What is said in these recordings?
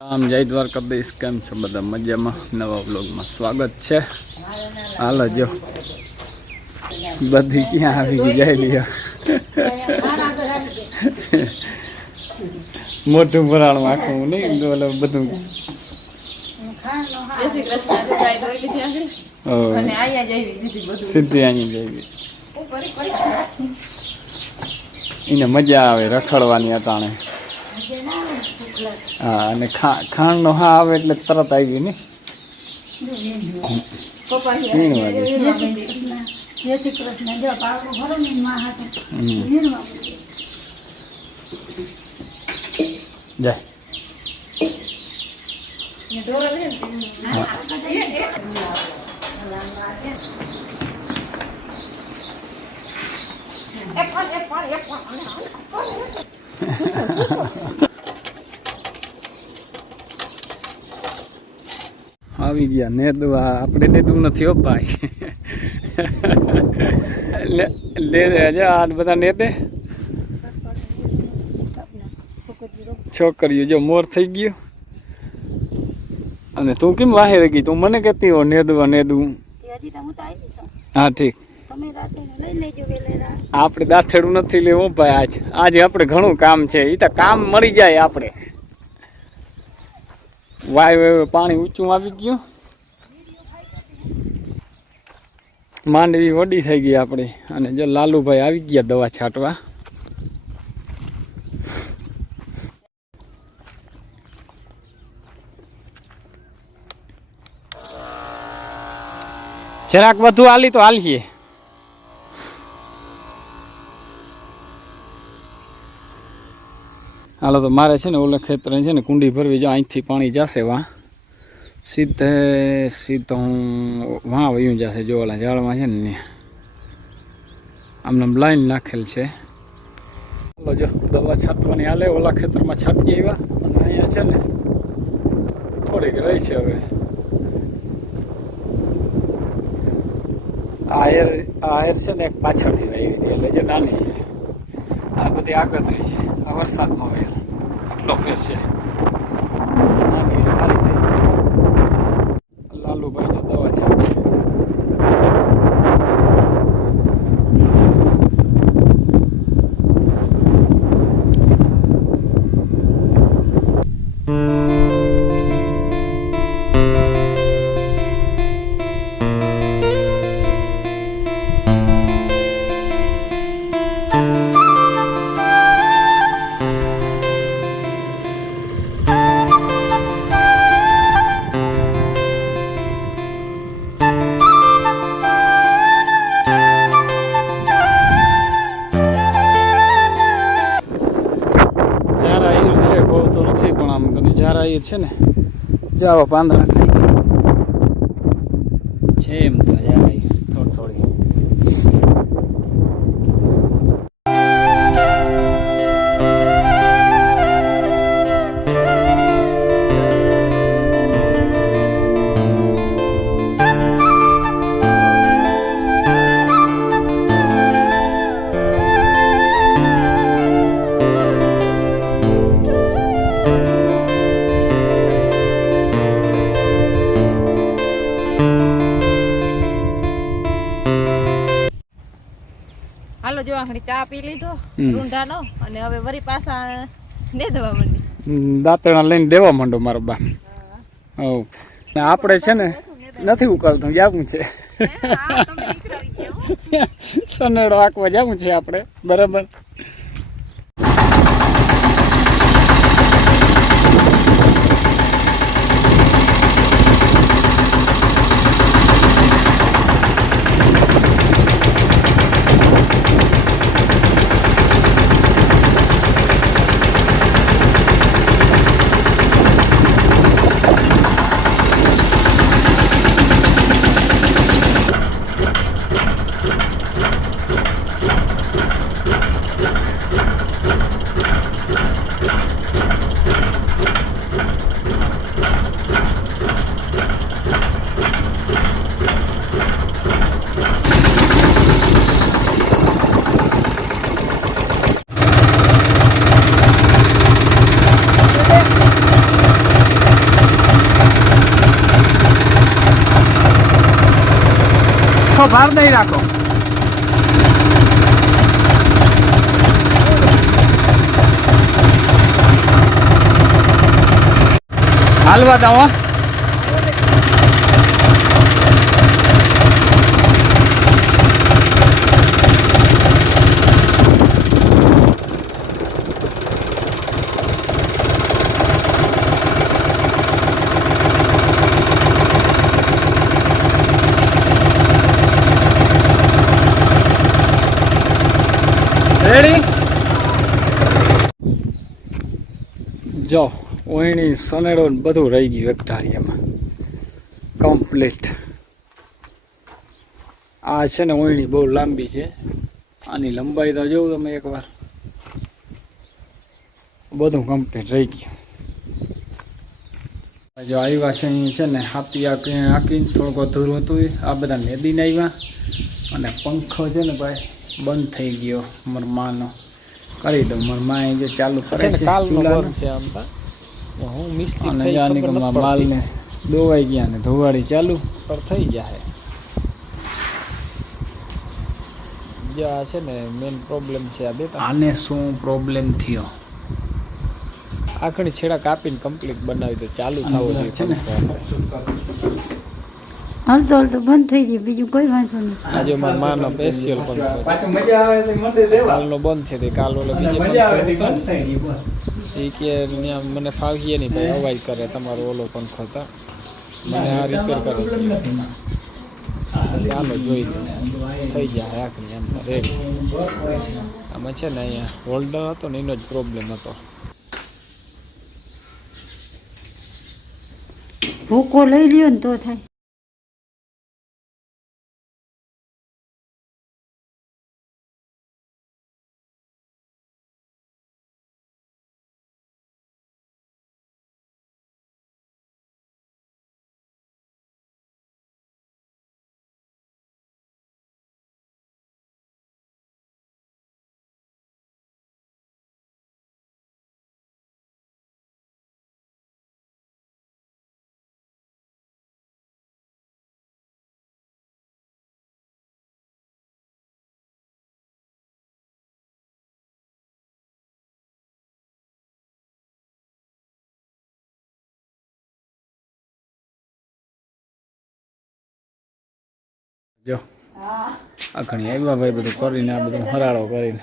આમ જય દ્વારકાધીશ, કેમ છો બધા? મજામાં? નવા વ્લોગમાં સ્વાગત છે. હાલો જો બધી ક્યાં આવી ગઈ જાય લ્યો. મોટું ભરાણું આખું નહીં બધું. સીધી અહીં જઈ એને મજા આવે રખડવાની અટાણે. હા, અને ખાંડ નો હા આવે એટલે તરત આવી ને. જાય આવી ગયા નેદુ. આપણે નેદવું નથી હો ભાઈ. લે આ બધા નેદે છોકરીઓ. જો મોર થઈ ગયો. અને તું કેમ વાહે રહી ગઈ? તું મને કહેતી હો નેદવા નેદવું. હા ઠીક. આપણે દાથેડું નથી લેવું ભાઈ. આજે આપણે ઘણું કામ છે. એ તો કામ મળી જાય આપણે. વાય પાણી ઊંચું આવી ગયું. માંડવી વડી થઈ ગઈ આપણી. અને જો લાલુભાઈ આવી ગયા દવા છાંટવા. જરાક વધુ હાલી તો હાલીએ. હાલો તો મારે છે ને ઓલા ખેતર છે ને કુંડી ભરવી. જો અહીંથી પાણી જશે વાં સીધો હું વાં વયું જશે. જો ઓલા ઝાડમાં છે ને આમને લાઈન નાખેલ છે. હાલો જો દવા છાંટવાની હાલે. ઓલા ખેતરમાં છાંટી આવ્યા. અને અહીંયા છે ને થોડીક રહી છે હવે. આ એર છે ને એક પાછળથી આવી હતી એટલે જે નાની છે. આ બધી આગતરી છે. આ વરસાદમાં હોય આટલો ફેર છે. લાલુભાઈ જો દવા છાંટે. ઝારા છે ને જાવા પાંદડા ખાઈ છે એમ તો ઝારા થોડી. હાલો જો આખડી ચા પી લીધો રૂંઢાનો. અને હવે વરી પાછા નેદવા માંડી. દાંતણા લઈને દેવા માંડો મારો બા. હવ આપણે છે ને નથી ઉકાળતું જાવું છે. સનેડો આંકવા જાવું છે આપણે. બરાબર. ભાર નહીં રાખો. હાલવા દઉં હો. રેડી જો ઓયણી સનેડો ને બધું રહી ગયું એકટારીયામાં કમ્પ્લીટ. આ છે ને ઓયણી બહુ લાંબી છે. આની લંબાઈ તો જોઉં તમે એકવાર. બધું કમ્પ્લીટ રહી ગયું. જો આવ્યા છે અહીં છે ને હાથી આંકીને થોડુંક અધૂરું હતું. આ બધા મેદીને આવ્યા અને પંખો છે ને ભાઈ બંધ થઈ ગયો મરમાનો. કરી દઉં મરમા એ જે ચાલુ કરે છે માલ ને દોવાઈ ગયા ને ધોવાડી ચાલુ પર થઈ ગયા છે. આ છે ને મેન પ્રોબ્લેમ છે. આ બે આને શું પ્રોબ્લેમ થયો? આખણી છેડા કાપીને કમ્પ્લીટ બનાવી તો ચાલુ થવો જોઈએ. હાલતો હાલતો બંધ થઈ ગયું, બીજું કોઈ વાંધો નહીં. આજે મારા માનો સ્પેશિયલ પણ પાછું મજા આવે છે. કાલનો બંધ છે તે કાલ ઓલે બીજે બંધ થઈ ગયું. એ કે મને ફાવીએ નહીં ભાઈ, અવાજ કરે તમારો ઓલો પંખો હતા, મને આ રિપેર કરો. ચાલો જોઈ લો થઈ જાય આખરી એમ રેડી. આમાં છે ને અહીંયા હોલ્ડર હતો ને એનો જ પ્રોબ્લેમ હતો. ભૂકો લઈ લ્યો ને તો થાય. જો આખણી આવ્યા ભાઈ, બધું કરીને આ બધું હરાળો કરીને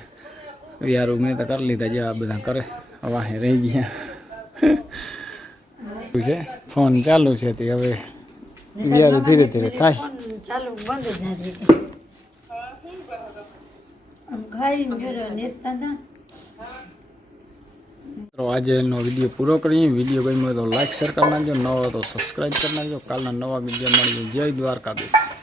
યારું મેં તો કરી લીધા. જો આ બધા કરે વાહે રહી ગયા છે. ફોન ચાલુ છે તે હવે યારું ધીરે ધીરે થાય. ચાલુ બંધ જ નથી. ખાઈને ગયો નેતા હતા. તો આજનો વિડીયો પૂરો કરીએ. વિડીયો ગમ્યો તો લાઈક શેર કરી નાખજો, નવો તો સબસ્ક્રાઈબ કરી નાખજો. કાલના નવા વિડીયો મળીએ. જય દ્વારકાધીશ.